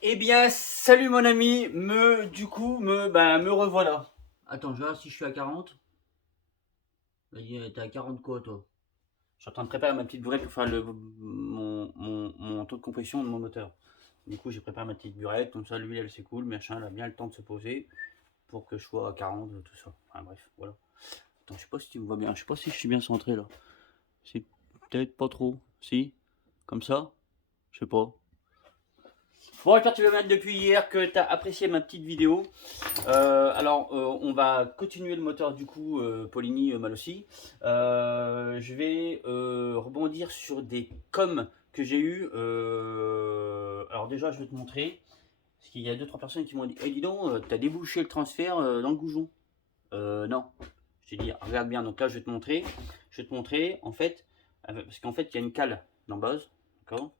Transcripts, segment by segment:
Eh bien, salut mon ami, me revoilà. Attends, je vais voir si je suis à 40. Vas-y, t'es à 40 quoi, toi? Je suis en train de préparer ma petite burette pour faire mon taux de compression de mon moteur. Du coup, j'ai préparé ma petite burette, comme ça, l'huile, elle s'écoule, machin, elle a bien le temps de se poser pour que je sois à 40, tout ça. Enfin, bref, voilà. Attends, je sais pas si tu me vois bien, je sais pas si je suis bien centré là. C'est peut-être pas trop. Si? Comme ça? Je sais pas. Bon, j'espère que tu vas bien depuis hier, que tu as apprécié ma petite vidéo. On va continuer le moteur du coup Polini Malossi. Je vais rebondir sur des coms que j'ai eu. Alors déjà, je vais te montrer. Parce qu'il y a deux trois personnes qui m'ont dit Eh, dis donc, t'as débouché le transfert dans le goujon. Non. Je t'ai dit Regarde bien. Donc là, je vais te montrer. Je vais te montrer en fait. Parce qu'en fait, il y a une cale dans base. D'accord.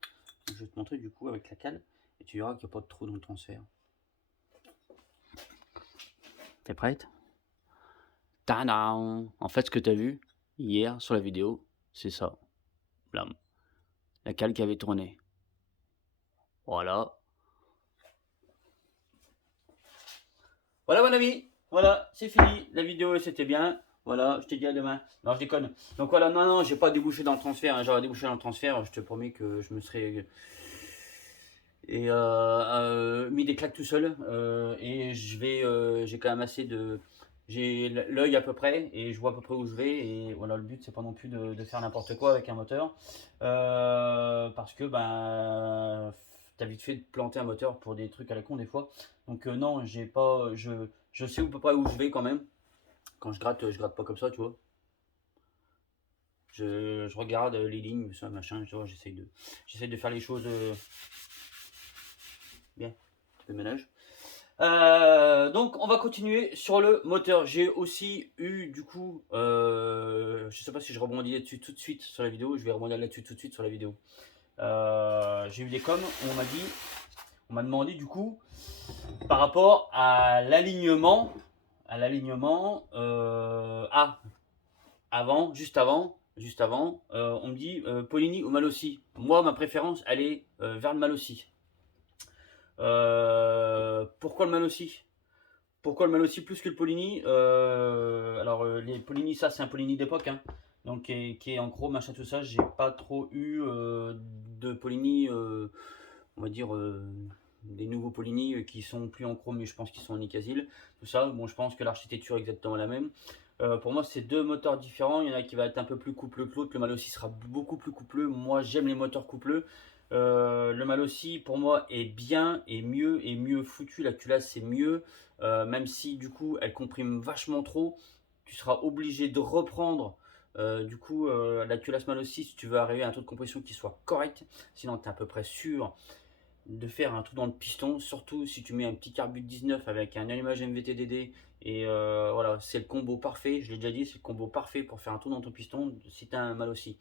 Je vais te montrer du coup avec la cale. Et tu verras qu'il n'y a pas de trou dans le transfert. T'es prête? Tadam! En fait, ce que tu as vu hier sur la vidéo, c'est ça. Blam. La cale qui avait tourné. Voilà. Voilà, mon ami. Voilà, c'est fini. La vidéo, c'était bien. Voilà, je te dis à demain. Non, je déconne. Donc voilà, non, non, j'ai pas débouché dans le transfert, hein. J'aurais débouché dans le transfert. Je te promets que je me serais mis des claques tout seul. J'ai quand même assez de. J'ai l'œil à peu près et je vois à peu près où je vais. Et voilà, le but, c'est pas non plus de faire n'importe quoi avec un moteur. Parce que, ben, t'as vite fait de planter un moteur pour des trucs à la con des fois. Donc, non, j'ai pas. Je sais à peu près où je vais quand même. Quand je gratte pas comme ça, tu vois. Je regarde les lignes, ça, machin, tu vois, j'essaye de faire les choses bien. Un peu de ménage. Donc on va continuer sur le moteur. J'ai aussi eu du coup, je sais pas si je rebondis là-dessus tout de suite sur la vidéo, je vais rebondir là-dessus tout de suite sur la vidéo. J'ai eu des coms, on m'a demandé du coup par rapport juste avant, on me dit Polini ou Malossi. Moi ma préférence elle est vers le Malossi. Pourquoi le Malossi? Pourquoi le Malossi plus que le Polini? Les Polini, ça c'est un Polini d'époque, hein. Donc qui est en gros, machin, tout ça. J'ai pas trop eu de Polini, on va dire, des nouveaux Polini qui sont plus en chrome, mais je pense qu'ils sont en Nicasil. Tout ça, bon, je pense que l'architecture est exactement la même. Pour moi, c'est deux moteurs différents. Il y en a qui va être un peu plus coupleux que l'autre. Le Malossi sera beaucoup plus coupleux. Moi, j'aime les moteurs coupleux. Le Malossi, pour moi, est bien et mieux foutu. La culasse, c'est mieux. Même si, du coup, elle comprime vachement trop. Tu seras obligé de reprendre. La culasse Malossi, si tu veux arriver à un taux de compression qui soit correct. Sinon, tu es à peu près sûr de faire un trou dans le piston, surtout si tu mets un petit carbu 19 avec un allumage MVTDD. Et voilà, c'est le combo parfait, je l'ai déjà dit, c'est le combo parfait pour faire un trou dans ton piston si tu as un mal aussi.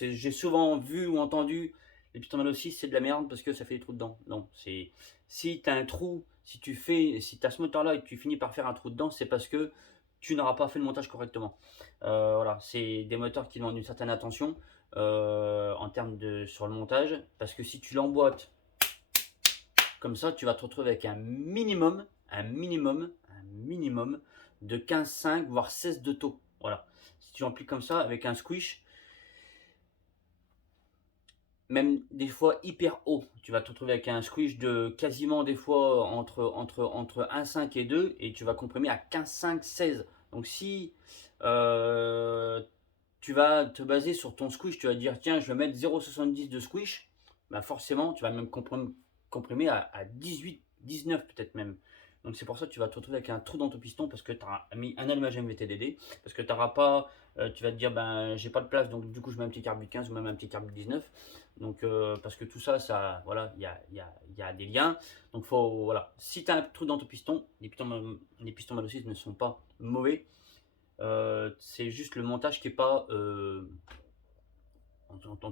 J'ai souvent vu ou entendu les pistons mal aussi, c'est de la merde parce que ça fait des trous dedans. Non, c'est si tu as un trou, si tu as ce moteur là et que tu finis par faire un trou dedans, c'est parce que tu n'auras pas fait le montage correctement. Voilà, c'est des moteurs qui demandent une certaine attention en termes de sur le montage parce que si tu l'emboîtes comme ça, tu vas te retrouver avec un minimum de 15,5 voire 16 de taux. Voilà. Si tu l'appliques comme ça avec un squish, même des fois hyper haut. Tu vas te retrouver avec un squish de quasiment des fois entre 1,5 et 2 et tu vas comprimer à 15,5, 16. Donc si euh, tu vas te baser sur ton squish, tu vas dire tiens je vais mettre 0,70 de squish, bah forcément tu vas même comprimer à 18, 19 peut-être même. Donc c'est pour ça que tu vas te retrouver avec un trou dans ton piston parce que tu as mis un allumage MVTDD, parce que tu n'auras pas, tu vas te dire ben j'ai pas de place donc du coup je mets un petit carbu 15 ou même un petit carbu 19. Donc parce que tout ça, voilà, il y a des liens. Donc faut, voilà, si tu as un trou dans ton piston, les pistons Malossis ne sont pas mauvais. C'est juste le montage qui est pas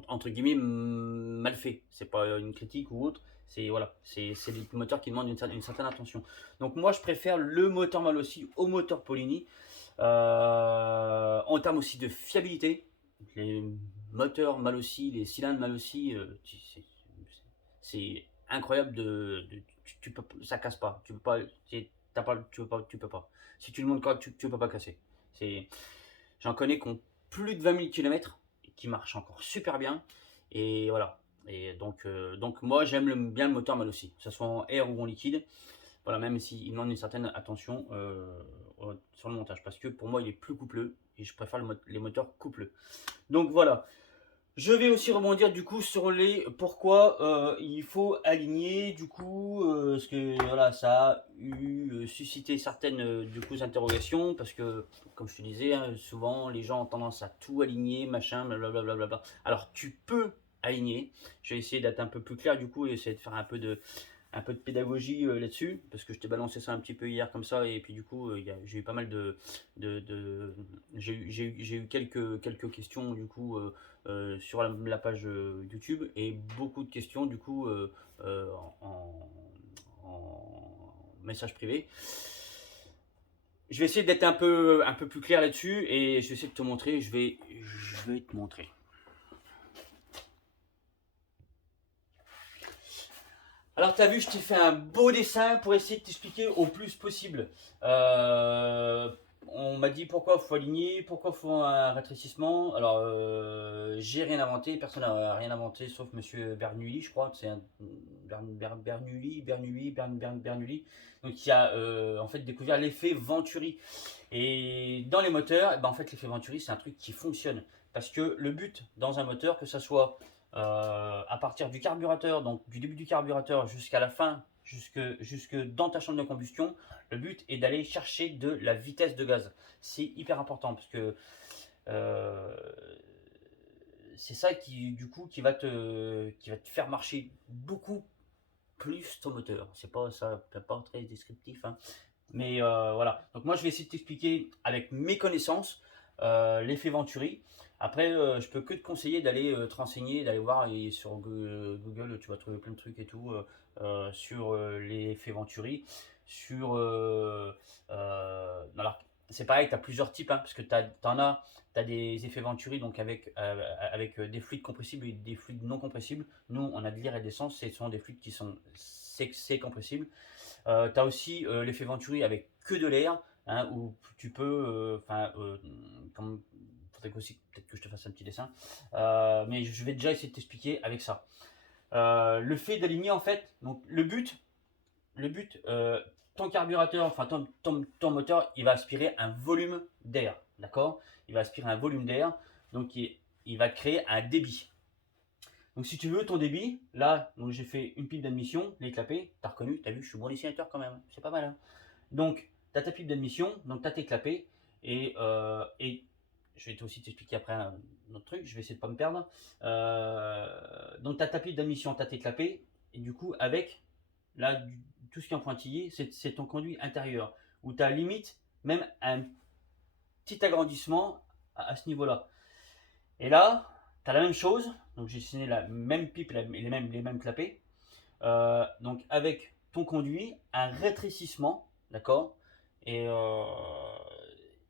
entre guillemets mal fait. C'est pas une critique ou autre. C'est voilà, c'est des moteurs qui demandent une certaine attention. Donc moi je préfère le moteur Malossi au moteur Polini. En termes aussi de fiabilité, les moteurs Malossi, les cylindres Malossi, c'est incroyable tu peux, ça casse pas. Tu peux pas, tu peux pas. Si tu le montes correct, tu peux pas casser. C'est, j'en connais qui ont plus de 20 000 km qui marchent encore super bien. Et voilà. Et donc moi j'aime bien le moteur Malossi, que ce soit en air ou en liquide. Voilà, même s'il demande une certaine attention sur le montage, parce que pour moi il est plus coupleux et je préfère les moteurs coupleux. Donc voilà. Je vais aussi rebondir du coup sur les pourquoi il faut aligner du coup parce que voilà ça a suscité certaines du coup interrogations parce que comme je te disais hein, souvent les gens ont tendance à tout aligner machin blablabla. Alors tu peux aligner, je vais essayer d'être un peu plus clair du coup et essayer de faire un peu de pédagogie là-dessus, parce que je t'ai balancé ça un petit peu hier comme ça, et puis du coup, j'ai eu pas mal j'ai eu quelques questions du coup sur la page YouTube, et beaucoup de questions du coup en message privé. Je vais essayer d'être un peu plus clair là-dessus, et je vais essayer de te montrer, je vais te montrer. Alors, tu as vu, je t'ai fait un beau dessin pour essayer de t'expliquer au plus possible. On m'a dit pourquoi il faut aligner, pourquoi il faut un rétrécissement. Alors, j'ai rien inventé, personne n'a rien inventé sauf monsieur Bernoulli, je crois. C'est un Bernoulli. Donc, qui a en fait découvert l'effet Venturi. Et dans les moteurs, eh ben, en fait, l'effet Venturi, c'est un truc qui fonctionne. Parce que le but dans un moteur, que ça soit à partir du carburateur, donc du début du carburateur jusqu'à la fin, jusque dans ta chambre de combustion, le but est d'aller chercher de la vitesse de gaz. C'est hyper important parce que euh, c'est ça qui du coup qui va te faire marcher beaucoup plus ton moteur. C'est pas ça, pas très descriptif, hein. Mais voilà. Donc moi je vais essayer de t'expliquer avec mes connaissances l'effet Venturi. Après, je peux que te conseiller d'aller te renseigner, d'aller voir, et sur Google, tu vas trouver plein de trucs et tout sur l'effet Venturi. Sur alors c'est pareil, tu as plusieurs types hein, parce que tu as des effets Venturi donc avec des fluides compressibles et des fluides non compressibles. Nous, on a de l'air et de l'essence, ce sont des fluides qui sont c'est compressibles. Tu as aussi l'effet Venturi avec que de l'air, hein, où tu peux, comme faudrait aussi peut-être que je te fasse un petit dessin, mais je vais déjà essayer de t'expliquer avec ça. Le fait d'aligner en fait, donc le but, ton carburateur, enfin ton moteur, il va aspirer un volume d'air, d'accord? Il va aspirer un volume d'air, donc il va créer un débit. Donc si tu veux ton débit, là, donc j'ai fait une pipe d'admission, les clapets, t'as reconnu, t'as vu, je suis bon dessinateur quand même, c'est pas mal. Hein. Donc t'as ta pipe d'admission, donc t'as tes clapets, et je vais aussi t'expliquer après un autre truc, je vais essayer de pas me perdre. Donc t'as ta pipe d'admission, t'as tes clapets, et du coup avec là tout ce qui est en pointillé, c'est ton conduit intérieur, où t'as limite même un petit agrandissement à ce niveau-là. Et là, tu as la même chose. Donc j'ai dessiné la même pipe, les mêmes clapets. Donc avec ton conduit, un rétrécissement, d'accord et, euh,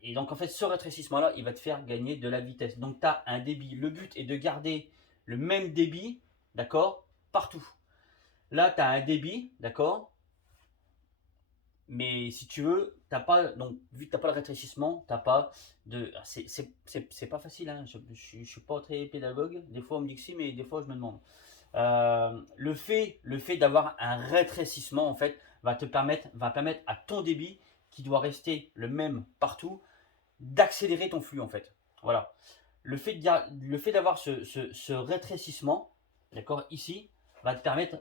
et donc en fait, ce rétrécissement-là, il va te faire gagner de la vitesse. Donc tu as un débit. Le but est de garder le même débit, d'accord, partout. Là, tu as un débit, d'accord, mais si tu veux, t'as pas, donc vu que t'as pas le rétrécissement, t'as pas de. C'est pas facile, hein. Je suis pas très pédagogue. Des fois on me dit que si, mais des fois je me demande. Le fait d'avoir un rétrécissement en fait va permettre à ton débit qui doit rester le même partout d'accélérer ton flux en fait. Voilà. Le fait d'avoir ce rétrécissement, d'accord, ici, va te permettre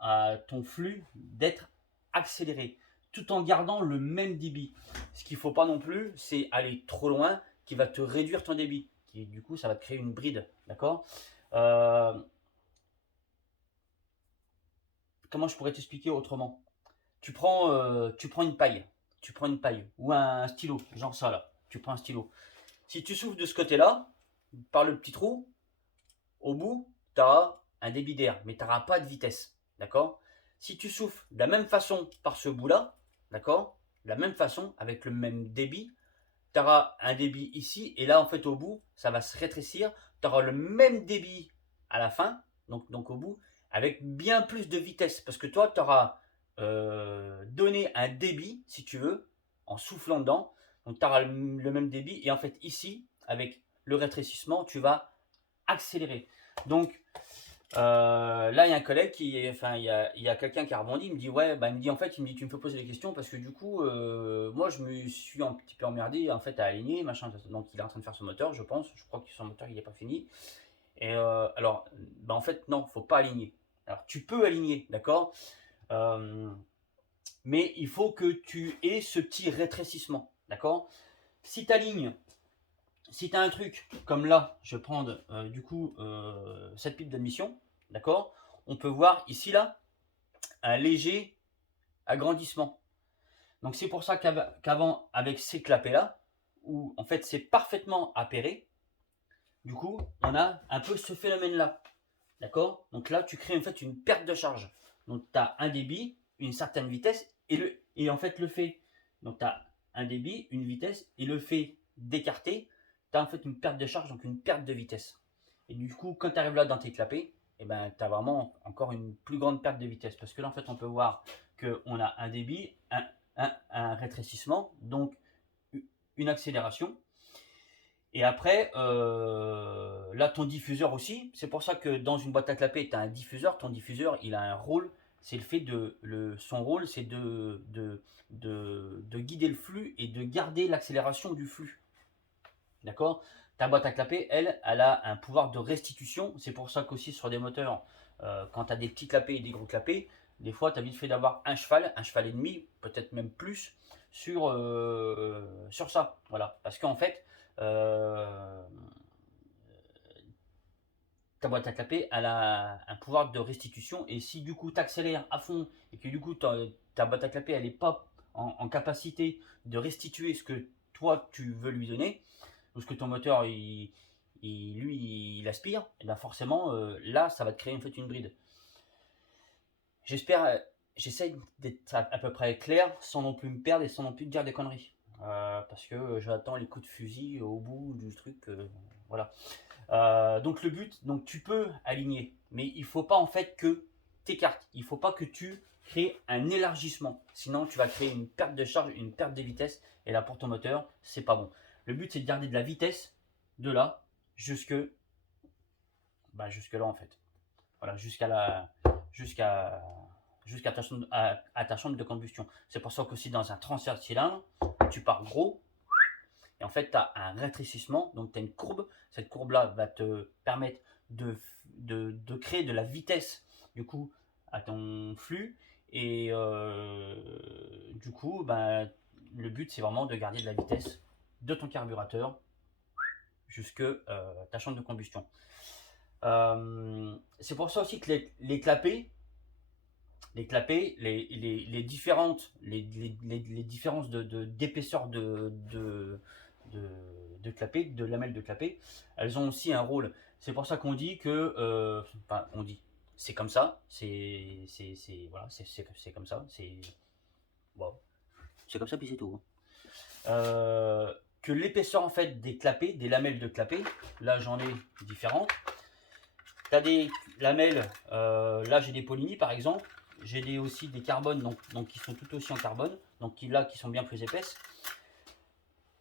à ton flux d'être accéléré tout en gardant le même débit. Ce qu'il ne faut pas non plus, c'est aller trop loin qui va te réduire ton débit. Qui, du coup, ça va te créer une bride. D'accord Comment je pourrais t'expliquer autrement tu prends une paille. Tu prends une paille ou un stylo, genre ça là. Tu prends un stylo. Si tu souffles de ce côté-là, par le petit trou, au bout, tu auras un débit d'air, mais tu n'auras pas de vitesse. D'accord Si tu souffles de la même façon par ce bout-là, d'accord De la même façon, avec le même débit, tu auras un débit ici, et là, en fait, au bout, ça va se rétrécir. Tu auras le même débit à la fin, donc au bout, avec bien plus de vitesse. Parce que toi, tu auras donné un débit, si tu veux, en soufflant dedans. Donc, tu auras le même débit. Et en fait, ici, avec le rétrécissement, tu vas accélérer. Donc, là, il y a un collègue il y a quelqu'un qui a rebondi, il me dit, ouais, bah, il me dit, en fait, il me dit, tu me fais poser des questions parce que du coup, moi, je me suis un petit peu emmerdé, en fait, à aligner, machin. Donc, il est en train de faire son moteur, je pense. Je crois que son moteur, il n'est pas fini. Et alors, bah, en fait, non, faut pas aligner. Alors, tu peux aligner, d'accord, euh, mais il faut que tu aies ce petit rétrécissement, d'accord. Si tu alignes, si tu as un truc comme là, je vais prendre du coup cette pipe d'admission, d'accord, on peut voir ici là un léger agrandissement. Donc c'est pour ça qu'avant avec ces clapets là, où en fait c'est parfaitement appairé, du coup on a un peu ce phénomène là, d'accord. Donc là tu crées en fait une perte de charge. Donc tu as un débit, une certaine vitesse et en fait le fait, donc tu as un débit, une vitesse et le fait d'écarter, tu as en fait une perte de charge, donc une perte de vitesse. Et du coup quand tu arrives là dans tes clapets, et ben, tu as vraiment encore une plus grande perte de vitesse. Parce que là, en fait, on peut voir qu'on a un débit, un rétrécissement, donc une accélération. Et après, là, ton diffuseur aussi, c'est pour ça que dans une boîte à clapet, tu as un diffuseur. Ton diffuseur, il a un rôle, c'est le fait son rôle, c'est de guider le flux et de garder l'accélération du flux. D'accord. Ta boîte à clapet, elle a un pouvoir de restitution. C'est pour ça qu'aussi sur des moteurs, quand tu as des petits clapets et des gros clapets, des fois tu as vite fait d'avoir un cheval et demi, peut-être même plus, sur ça. Voilà. Parce qu'en fait, euh, ta boîte à clapet, elle a un pouvoir de restitution. Et si du coup tu accélères à fond et que du coup ta boîte à clapet, elle n'est pas en capacité de restituer ce que toi tu veux lui donner, parce que ton moteur il aspire, et bien forcément là ça va te créer en fait une bride. J'espère, j'essaye d'être à peu près clair sans non plus me perdre et sans non plus dire des conneries. Parce que j'attends les coups de fusil au bout du truc. Voilà. Donc le but, donc tu peux aligner, mais il faut pas en fait que t'écartes. Il faut pas que tu crées un élargissement. Sinon tu vas créer une perte de charge, une perte de vitesse. Et là pour ton moteur, c'est pas bon. Le but c'est de garder de la vitesse de là jusque, jusque là en fait. Voilà, jusqu'à jusqu'à ta chambre de combustion. C'est pour ça qu'aussi dans un transfert de cylindre, tu pars gros et en fait tu as un rétrécissement, donc tu as une courbe. Cette courbe-là va te permettre de créer de la vitesse du coup à ton flux et du coup le but c'est vraiment de garder de la vitesse de ton carburateur jusque ta chambre de combustion. C'est pour ça aussi que les différences d'épaisseur de clapet, de lamelles de clapet, elles ont aussi un rôle. C'est pour ça qu'on dit que, on dit, c'est comme ça, voilà, c'est comme ça, bon, c'est comme ça puis c'est tout. Que l'épaisseur en fait des clapets, des lamelles de clapet, là j'en ai différentes. Tu as des lamelles, là j'ai des Polini par exemple, j'ai aussi des carbones, donc qui sont tout aussi en carbone, donc qui sont bien plus épaisses,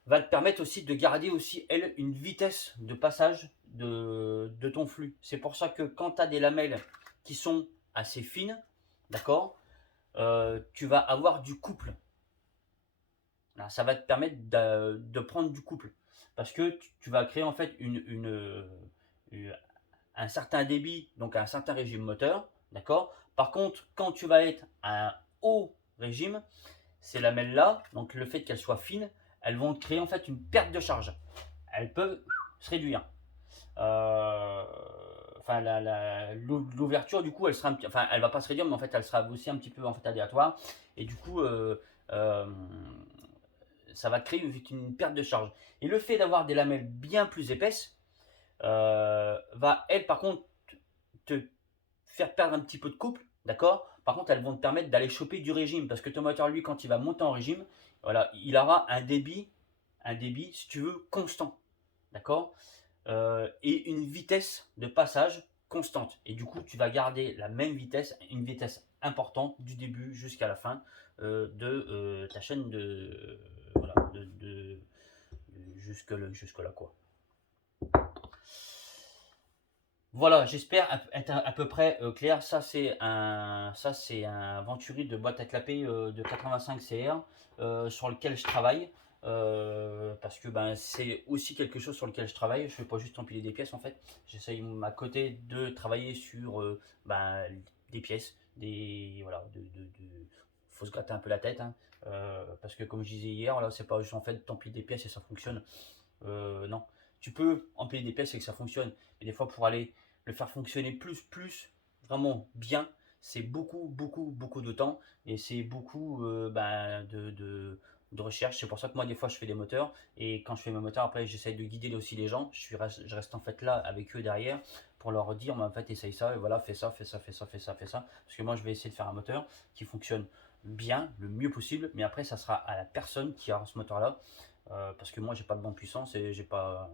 va te permettre aussi de garder aussi, elle, une vitesse de passage de ton flux. C'est pour ça que quand tu as des lamelles qui sont assez fines, d'accord, tu vas avoir du couple. Là, ça va te permettre de prendre du couple. Parce que tu vas créer en fait un certain débit, donc un certain régime moteur, d'accord. Par contre, quand tu vas être à un haut régime, ces lamelles-là, donc le fait qu'elles soient fines, elles vont créer en fait une perte de charge. Elles peuvent se réduire. Enfin, l'ouverture, du coup, elle sera, enfin, elle va pas se réduire, mais en fait, elle sera aussi un petit peu en fait aléatoire. Et du coup, ça va créer une perte de charge. Et le fait d'avoir des lamelles bien plus épaisses va, elles, par contre, te faire perdre un petit peu de couple, d'accord. Par contre, elles vont te permettre d'aller choper du régime, parce que ton moteur, lui, quand il va monter en régime, voilà, il aura un débit, si tu veux, constant, d'accord, et une vitesse de passage constante. Et du coup, tu vas garder la même vitesse, une vitesse importante du début jusqu'à la fin de ta chaîne voilà, jusque là quoi. Voilà, j'espère être à peu près clair. Ça c'est un Venturi de boîte à clapper de 85 CR sur lequel je travaille. Parce que ben, c'est aussi quelque chose sur lequel je travaille. Je ne fais pas juste empiler des pièces en fait. J'essaye à côté de travailler sur ben, des pièces. Voilà, faut se gratter un peu la tête. Hein. Parce que comme je disais hier, là, c'est pas juste en fait t'empiler des pièces et ça fonctionne. Non. Tu peux empiler des pièces et que ça fonctionne. Mais des fois, pour aller le faire fonctionner vraiment bien, c'est beaucoup de temps et c'est beaucoup de recherche. C'est pour ça que moi, des fois, je fais des moteurs et quand je fais mes moteurs, après, j'essaye de guider aussi les gens. Je reste en fait là avec eux derrière pour leur dire, en fait, essaye ça et voilà, fais ça, fais ça, fais ça, fais ça, fais ça. Parce que moi, je vais essayer de faire un moteur qui fonctionne bien, le mieux possible, mais après, ça sera à la personne qui a ce moteur-là. Parce que moi j'ai pas de bande puissance et j'ai pas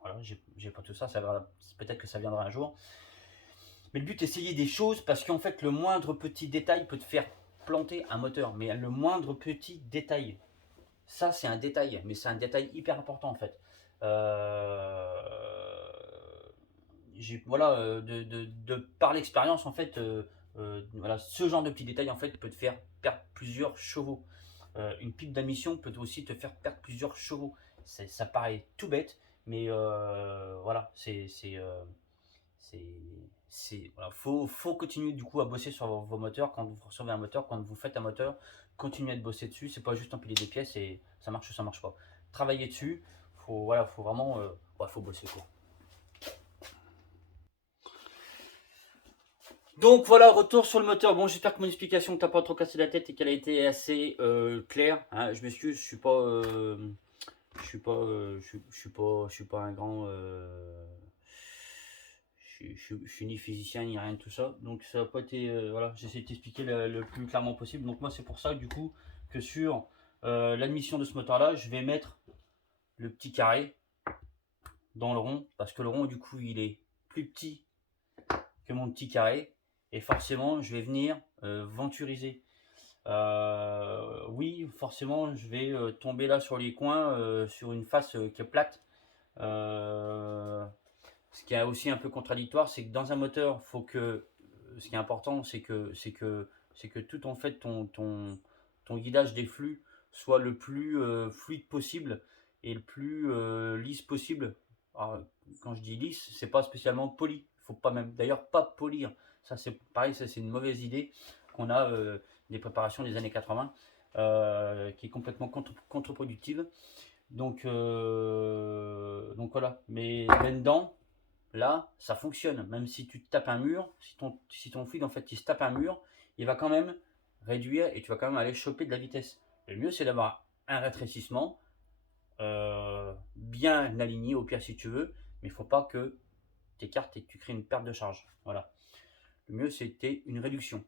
voilà, j'ai pas tout ça, peut-être que ça viendra un jour. Mais le but, essayer des choses parce qu'en fait, le moindre petit détail peut te faire planter un moteur. Mais le moindre petit détail, ça, c'est un détail, mais c'est un détail hyper important en fait. Euh, voilà, par l'expérience, en fait, voilà, ce genre de petit détail en fait peut te faire perdre plusieurs chevaux. Une pipe d'admission peut aussi te faire perdre plusieurs chevaux. Ça paraît tout bête, mais voilà, voilà. Faut continuer du coup à bosser sur vos moteurs quand vous recevez un moteur, quand vous faites un moteur, continuez de bosser dessus. C'est pas juste empiler des pièces et ça marche ou ça marche pas. Travaillez dessus. Voilà, faut vraiment, ouais, faut bosser quoi. Donc voilà, retour sur le moteur. Bon, j'espère que mon explication t'a pas trop cassé la tête et qu'elle a été assez claire. Hein. Je m'excuse, je suis pas un grand, je suis ni physicien ni rien de tout ça. Donc ça n'a pas été, voilà, j'essaie de t'expliquer le plus clairement possible. Donc moi c'est pour ça du coup que sur l'admission de ce moteur-là, je vais mettre le petit carré dans le rond parce que le rond du coup il est plus petit que mon petit carré et forcément je vais venir venturiser. Oui, forcément je vais tomber là sur les coins sur une face qui est plate. Ce qui est aussi un peu contradictoire, c'est que dans un moteur, faut que ce qui est important, c'est que tout en fait ton guidage des flux soit le plus fluide possible et le plus lisse possible. Alors, quand je dis lisse, c'est pas spécialement poli. Faut pas même d'ailleurs pas polir. Ça c'est pareil, ça c'est une mauvaise idée qu'on a des préparations des années 80 qui est complètement contre-productive. Donc voilà. Mais là-dedans, là, ça fonctionne. Même si tu te tapes un mur, si ton fluide en fait il se tape un mur, il va quand même réduire et tu vas quand même aller choper de la vitesse. Le mieux c'est d'avoir un rétrécissement bien aligné au pire si tu veux, mais il ne faut pas que tu écartes et que tu crées une perte de charge. Voilà. Le mieux c'était une réduction.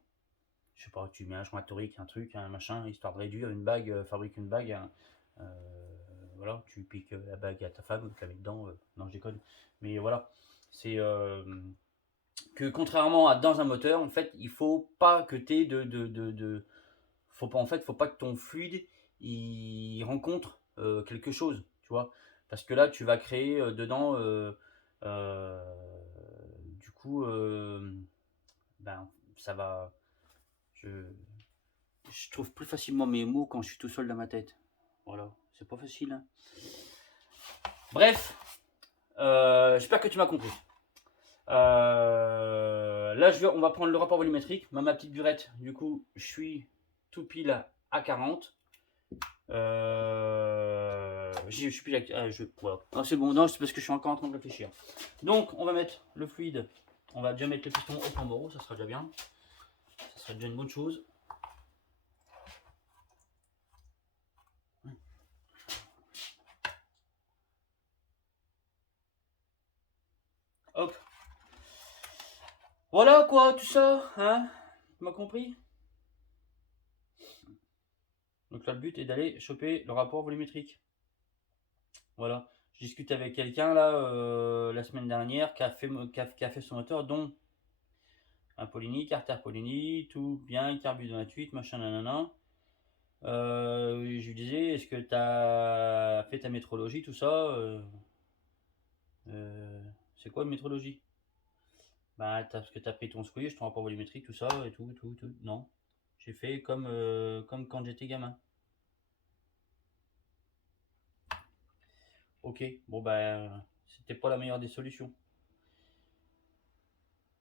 Je sais pas, tu mets un joint torique, un truc, un machin, histoire de réduire une bague, fabrique une bague. Voilà, tu piques la bague à ta femme, tu la mets dedans. Non, je déconne. Mais voilà, c'est que contrairement à dans un moteur, en fait, il faut pas que tu aies faut pas en fait, faut pas que ton fluide il rencontre quelque chose, tu vois, parce que là tu vas créer dedans euh, du coup ben ça va je, je trouve plus facilement mes mots quand je suis tout seul dans ma tête. Voilà, c'est pas facile. Hein. Bref, j'espère que tu m'as compris. Là, on va prendre le rapport volumétrique. Ma petite burette, du coup, je suis tout pile à 40. Je suis pile à. Voilà. Non, c'est bon, non, c'est parce que je suis encore en train de réfléchir. Donc, on va mettre le fluide. On va déjà mettre le piston au point moro, ça sera déjà bien. Ça sera déjà une bonne chose. Hop. Voilà quoi, tout ça, hein? Tu m'as compris? Donc là, le but est d'aller choper le rapport volumétrique. Voilà. Je discute avec quelqu'un là la semaine dernière qui a fait son moteur, dont un Polini, Carter Polini, tout bien, carbu de 28, machin nanana. Je lui disais, est-ce que tu as fait ta métrologie, tout ça c'est quoi une métrologie? Bah, parce que tu as pris ton squish, ton rapport volumétrique, tout ça, et tout, tout, tout. Non. J'ai fait comme quand j'étais gamin. Ok, bon, bah, c'était pas la meilleure des solutions.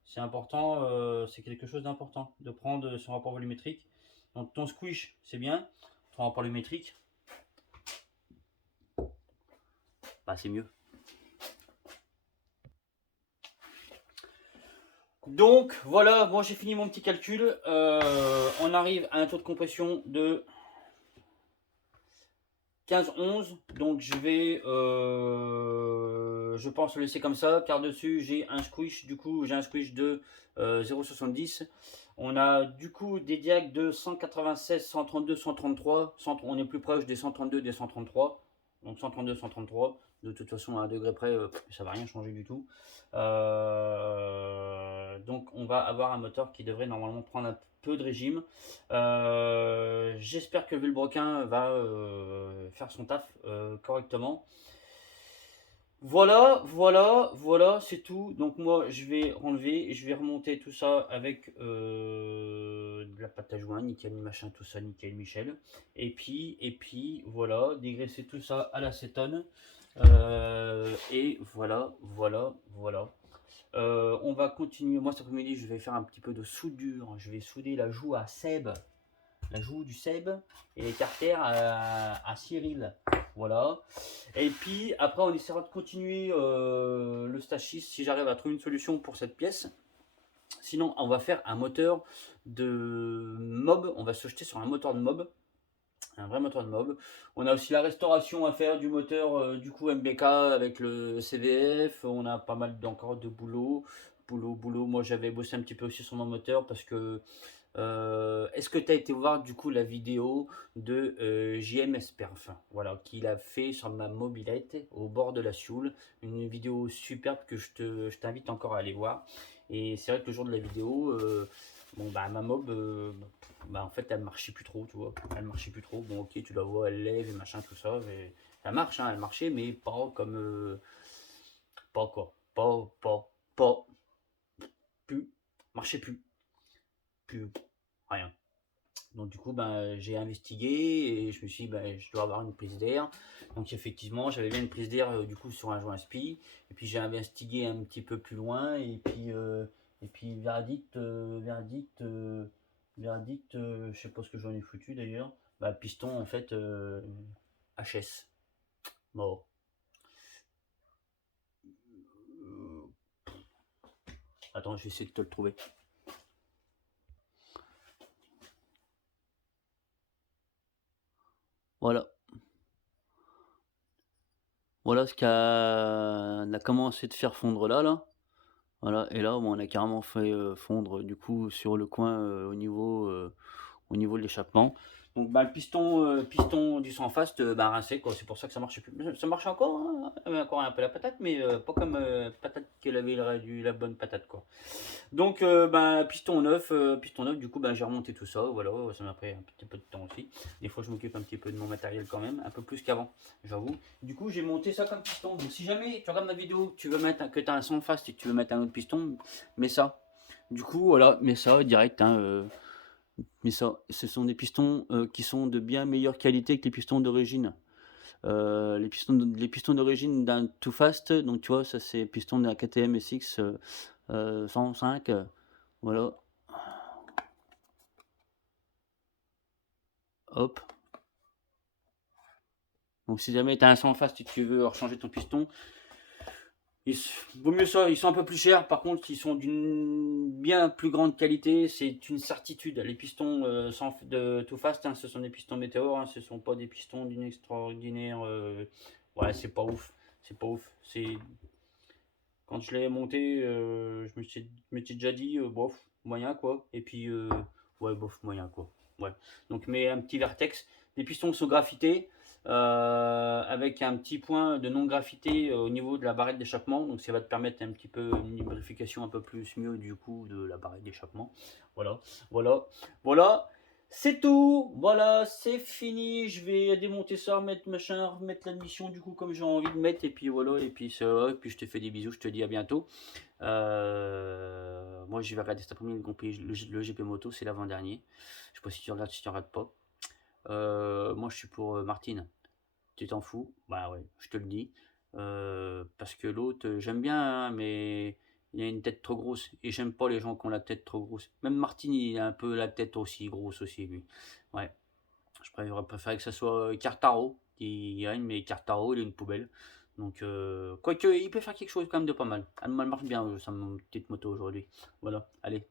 C'est important, c'est quelque chose d'important de prendre son rapport volumétrique. Donc, ton squish, c'est bien. Ton rapport volumétrique, bah, c'est mieux. Donc voilà, moi j'ai fini mon petit calcul. On arrive à un taux de compression de 15-11. Donc je pense le laisser comme ça, car dessus j'ai un squish. Du coup, j'ai un squish de 0,70. On a du coup des diags de 196, 132, 133. On est plus proche des 132, des 133. Donc 132, 133. De toute façon, à un degré près, ça va rien changer du tout. Donc on va avoir un moteur qui devrait normalement prendre un peu de régime. J'espère que le Villebrequin va faire son taf correctement. Voilà, c'est tout. Donc moi, je vais enlever, je vais remonter tout ça avec de la pâte à joint, nickel, machin, tout ça, nickel, Michel. Et puis, voilà, dégraisser tout ça à l'acétone. Et voilà. On va continuer. Moi, cet après-midi, je vais faire un petit peu de soudure. Je vais souder la joue à Seb, la joue du Seb, et les carters à Cyril. Voilà. Et puis après, on essaiera de continuer le stage 6 si j'arrive à trouver une solution pour cette pièce. Sinon, on va faire un moteur de mob. On va se jeter sur un moteur de mob. Un vrai moteur de mob. On a aussi la restauration à faire du moteur du coup MBK avec le CVF. On a pas mal encore de boulot. Boulot. Moi, j'avais bossé un petit peu aussi sur mon moteur parce que est-ce que tu as été voir du coup la vidéo de JMS Perf, voilà, qu'il a fait sur ma mobilette au bord de la Sioule, une vidéo superbe que je t'invite encore à aller voir. Et c'est vrai que le jour de la vidéo, bon bah ma mob, bah en fait elle marchait plus trop, tu vois, elle marchait plus trop. Bon ok, tu la vois, elle lève et machin tout ça, et elle marche, hein, elle marchait, mais pas comme, pas quoi, pas, plus, marchait plus, rien. Donc du coup, ben, j'ai investigué et je me suis dit, ben, je dois avoir une prise d'air. Donc effectivement, j'avais bien une prise d'air du coup sur un joint SPI. Et puis j'ai investigué un petit peu plus loin. Et puis verdict, je sais pas ce que j'en ai foutu d'ailleurs. Bah, piston en fait HS. Mort. Euh, Attends, je vais essayer de te le trouver. Voilà. Voilà ce qu'on a commencé de faire fondre là. Voilà, et là, bon, on a carrément fait fondre du coup sur le coin au niveau de l'échappement. Donc bah, le piston du sans fast, bah, rincé quoi. C'est pour ça que ça marchait plus. Ça marche encore, hein, encore un peu la patate, mais pas comme patate qu'elle avait la bonne patate quoi. Donc bah, piston neuf. Du coup bah, j'ai remonté tout ça. Voilà, ça m'a pris un petit peu de temps aussi. Des fois je m'occupe un petit peu de mon matériel quand même, un peu plus qu'avant, j'avoue. Du coup j'ai monté ça comme piston. Donc si jamais tu regardes ma vidéo, que tu veux mettre que tu as un sans fast et que tu veux mettre un autre piston, mets ça. Du coup voilà, mets ça direct. Mais ça, ce sont des pistons qui sont de bien meilleure qualité que les pistons d'origine. Les pistons d'origine d'un Too Fast, donc tu vois, ça c'est piston de la KTM SX 105. Voilà, hop. Donc si jamais tu as un 100 fast et que tu veux changer ton piston, vaut mieux ça, ils sont un peu plus chers, par contre ils sont d'une bien plus grande qualité, c'est une certitude. Les pistons de Too Fast, hein, ce sont des pistons météores, hein, ce ne sont pas des pistons d'une extraordinaire... ouais, c'est pas ouf, quand je l'ai monté, je m'étais déjà dit, bof, moyen quoi, et puis, ouais, bof, moyen quoi. Ouais. Donc, mais un petit Vertex, les pistons sont graffités, avec un petit point de non graffité au niveau de la barrette d'échappement. Donc ça va te permettre un petit peu une lubrification un peu plus mieux du coup de la barrette d'échappement. Voilà, voilà, voilà. C'est tout, voilà, c'est fini. Je vais démonter ça, remettre machin, remettre l'admission du coup comme j'ai envie de mettre. Et puis voilà, et puis ça va. Et puis je te fais des bisous, je te dis à bientôt. Moi je vais regarder cet après-midi le GP Moto, c'est l'avant-dernier. Je sais pas si tu regardes, si tu regardes pas. Moi je suis pour Martine. Tu t'en fous? Bah ouais, je te le dis. Parce que l'autre, j'aime bien, hein, mais il a une tête trop grosse. Et j'aime pas les gens qui ont la tête trop grosse. Même Martin, il a un peu la tête aussi grosse aussi, lui. Ouais, j'aurais préféré que ce soit Cartaro qui gagne, mais Cartaro, il est une poubelle. Donc, quoique, il peut faire quelque chose quand même de pas mal. Elle marche bien, sa petite moto aujourd'hui. Voilà, allez.